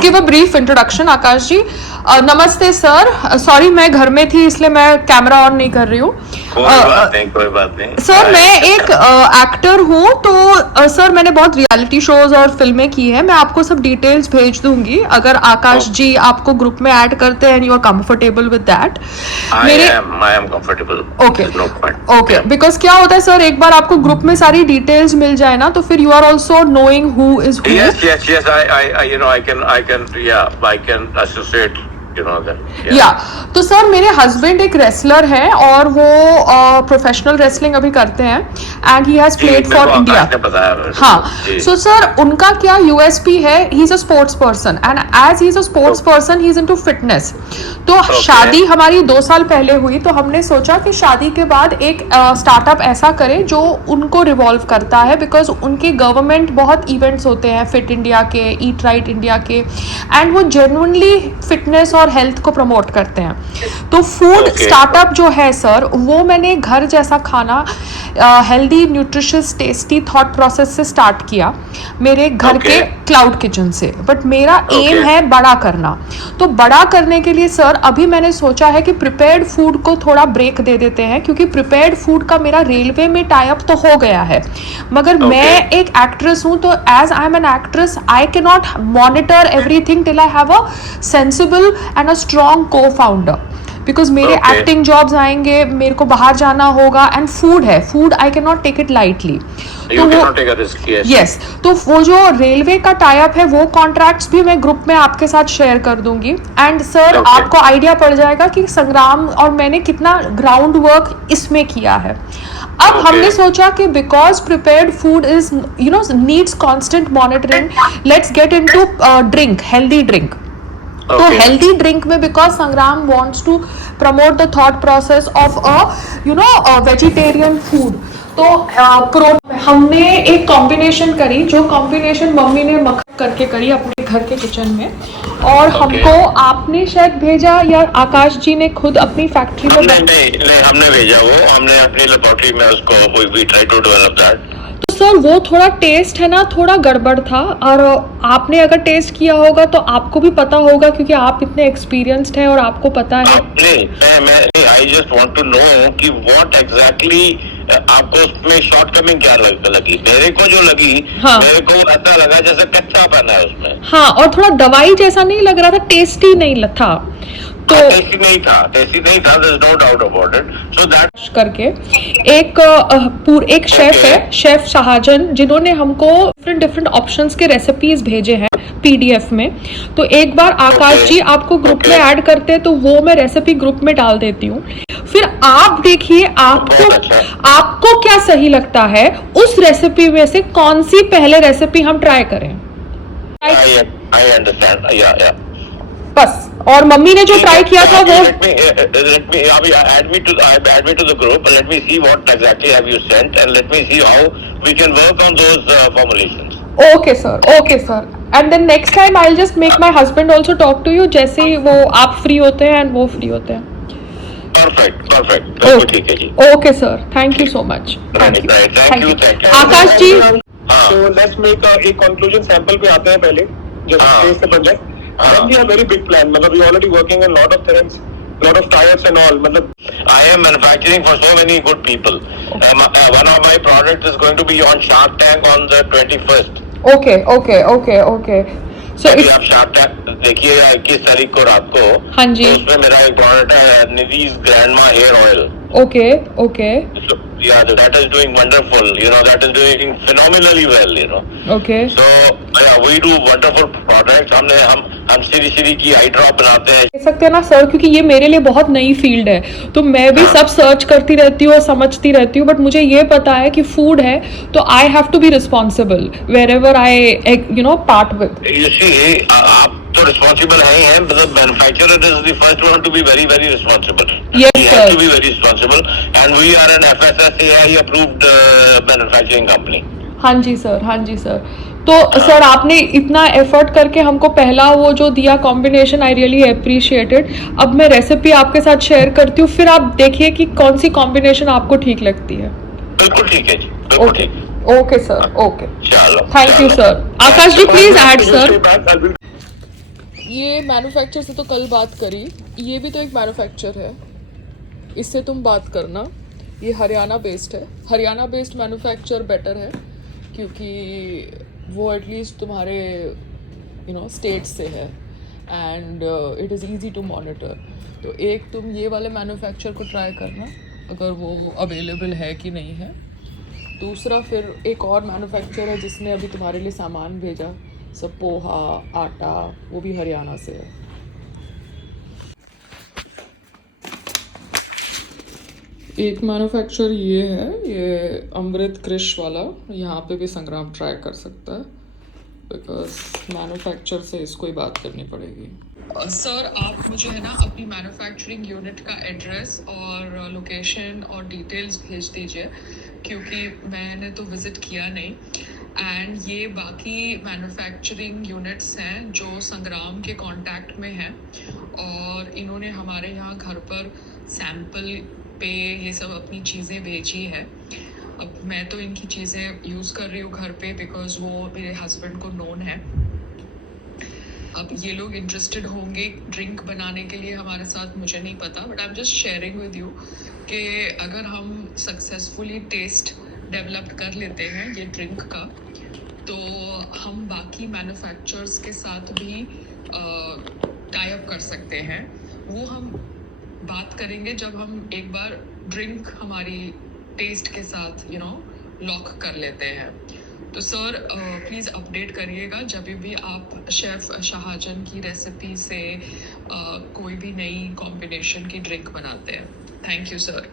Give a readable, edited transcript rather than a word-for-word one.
Just give a brief introduction. Akash ji नमस्ते sir, sorry मैं घर में थी इसलिए मैं कैमरा ऑन नहीं कर रही हूँ। कोई बात नहीं सर मैं एक एक्टर हूँ, तो सर मैंने बहुत रियलिटी शोज और फिल्में की है। मैं आपको सब डिटेल्स भेज दूंगी अगर आकाश जी आपको ग्रुप में ऐड करते हैं, you are comfortable with that. I am comfortable. Okay because क्या होता है सर, एक बार आपको ग्रुप में सारी डिटेल्स मिल जाए ना तो फिर you are also knowing who is who. Yes, I can associate, that. या तो सर मेरे हस्बैंड एक रेसलर है और वो प्रोफेशनल रेसलिंग अभी करते हैं and he has played for India. हाँ, सो सर उनका क्या यूएसपी है, he is a sports person and as he is a sports person he is into fitness. तो शादी हमारी 2 साल पहले हुई, तो हमने सोचा कि शादी के बाद एक स्टार्टअप ऐसा करें जो उनको रिवॉल्व करता है, बिकॉज उनके गवर्नमेंट बहुत इवेंट्स होते हैं फिट इंडिया के, ईट राइट इंडिया के, एंड वो जेन्युइनली फिटनेस और हेल्थ को प्रमोट करते हैं। तो फूड स्टार्टअप जो है सर, वो मैंने घर जैसा खाना healthy nutritious tasty thought process से स्टार्ट किया मेरे घर के क्लाउड किचन से। बट मेरा एम है बड़ा करना। तो बड़ा करने के लिए सर अभी मैंने सोचा है कि प्रिपेयर्ड फूड को थोड़ा ब्रेक दे देते हैं, क्योंकि प्रिपेयर्ड फूड का मेरा रेलवे में टाई अप तो हो गया है, मगर मैं एक एक्ट्रेस हूं, तो as I am an actress I can not monitor everything till I have a sensible and a strong cofounder, because मेरे एक्टिंग जॉब्स आएंगे, मेरे को बाहर जाना होगा, एंड फूड है, food I can not take it lightly. तो वो यस, तो वो जो रेलवे का टाई अप है वो कॉन्ट्रैक्ट्स भी मैं ग्रुप में आपके साथ शेयर कर दूंगी। एंड सर आपको आइडिया पड़ जाएगा कि संग्राम और मैंने कितना ग्राउंड वर्क इसमें किया है। अब हमने सोचा कि because prepared food is needs constant monitoring, let's get into drink, healthy drink. तो हेल्दी ड्रिंक में because Sangram wants to promote the thought process of vegetarian food, तो हमने एक कॉम्बिनेशन करी, जो कॉम्बिनेशन मम्मी ने मक्खन करके करी अपने घर के किचन में, और हमको आपने शायद भेजा या आकाश जी ने खुद अपनी फैक्ट्री में नहीं हमने भेजा, वो हमने अपनी लेबोरेटरी में उसको we try to develop that. तो सर वो थोड़ा टेस्ट है ना, थोड़ा गड़बड़ था, और आपने अगर टेस्ट किया होगा तो आपको भी पता होगा, क्योंकि आप इतने एक्सपीरियंस्ड हैं और आपको पता है। नहीं I just want to know कि व्हाट एग्जैक्टली आपको उसमें शॉर्टकमिंग क्या लगी। मेरे को जो लगी, मेरे को ऐसा लगा जैसे कच्चा बना है उसमें। हाँ, और थोड़ा दवाई जैसा नहीं लग रहा था, टेस्टी नहीं था। तो टेस्टी नहीं था, there's no doubt about it. So that करके एक शेफ है, शेफ शाहजन, जिन्होंने हमको डिफरेंट ऑप्शंस के रेसिपीज भेजे हैं पीडीएफ में। तो एक बार आकाश जी आपको ग्रुप में ऐड करते हैं तो वो मैं रेसिपी ग्रुप में डाल देती हूँ, फिर आप देखिए आपको क्या सही लगता है, उस रेसिपी में से कौन सी पहले रेसिपी हम ट्राई करें। I understand. Yeah. बस, और मम्मी ने जो ट्राई किया था वो let me add me to the group and let me see what exactly have you sent and let me see how we can work on those formulations. Okay sir, and then next time I'll just make my husband also talk to you, जैसे ही वो आप free होते हैं and वो free होते हैं। Perfect. ठीक है जी। Okay sir, thank you so much. Thank you. Akash ji, so let's make a conclusion sample पे आते हैं पहले, जो स्पेस से बन जाए। Then we have very big plan. मतलब we already working on lot of things, lot of trials and all. मतलब I am manufacturing for so many good people. One of my products is going to be on Shark Tank on the 21st. Okay. So if आप Shark Tank देखिए 21 तारीख को रात को, हाँ जी, तो उसमें मेरा एक प्रोडक्ट है Nidhi's grandma hair oil. Okay. So, yeah, that is doing wonderful. That is doing phenomenally well. Okay. So we do wonderful products. हम सीरी की आई ड्रॉप बनाते हैं। कह सकते हैं ना सर, क्योंकि ये मेरे लिए बहुत नई फील्ड है, तो मैं भी सब सर्च करती रहती हूँ और समझती रहती हूँ, बट मुझे ये पता है कि फूड है तो I have to be responsible wherever I part with. You see, आप तो रिस्पॉन्सिबल हैं, मतलब manufacturer is the first one to be very responsible. Yes sir. To be very responsible, and we are an FSSAI approved manufacturing company. हाँ जी sir. तो sir आपने इतना effort करके हमको पहला वो जो दिया कॉम्बिनेशन, आई रियली अप्रिशिएटेड। अब मैं रेसिपी आपके साथ शेयर करती हूँ, फिर आप देखिए कि कौन सी कॉम्बिनेशन आपको ठीक लगती है। बिल्कुल ठीक है जी। ओके सर, ओके, चलो, thank you sir. Akash ji please add sir. ये मैन्युफैक्चर से तो कल बात करी, ये भी तो एक मैन्युफैक्चर है, इससे तुम बात करना। ये हरियाणा बेस्ड है, हरियाणा बेस्ड मैन्युफैक्चर बेटर है क्योंकि वो एटलीस्ट तुम्हारे स्टेट से है and it is easy to monitor. तो एक तुम ये वाले मैन्युफैक्चर को ट्राई करना अगर वो अवेलेबल है कि नहीं है। दूसरा फिर एक और मैन्युफैक्चर है जिसने अभी तुम्हारे लिए सामान भेजा, सब पोहा आटा, वो भी हरियाणा से है। एक मैन्युफैक्चर ये है, ये अमृत कृष वाला, यहाँ पे भी संग्राम ट्राई कर सकता है बिकॉज मैन्युफैक्चर से इसको ही बात करनी पड़ेगी। सर आप मुझे है ना अपनी मैन्युफैक्चरिंग यूनिट का एड्रेस और लोकेशन और डिटेल्स भेज दीजिए क्योंकि मैंने तो विज़िट किया नहीं एंड ये बाकी मैन्युफैक्चरिंग यूनिट्स हैं जो संग्राम के कांटेक्ट में हैं और इन्होंने हमारे यहाँ घर पर सैंपल पे ये सब अपनी चीज़ें भेजी है। अब मैं तो इनकी चीज़ें यूज़ कर रही हूँ घर पे बिकॉज वो मेरे हस्बैंड को नोन है। अब ये लोग इंटरेस्टेड होंगे ड्रिंक बनाने के लिए हमारे साथ, मुझे नहीं पता, but I am just sharing with you कि अगर हम सक्सेसफुली टेस्ट डेवलप कर लेते हैं ये ड्रिंक का तो हम बाकी मैन्युफैक्चरर्स के साथ भी टाई अप कर सकते हैं। वो हम बात करेंगे जब हम एक बार ड्रिंक हमारी टेस्ट के साथ लॉक कर लेते हैं। तो सर प्लीज़ अपडेट करिएगा जब भी आप शेफ़ शाहजन की रेसिपी से कोई भी नई कॉम्बिनेशन की ड्रिंक बनाते हैं। Thank you sir.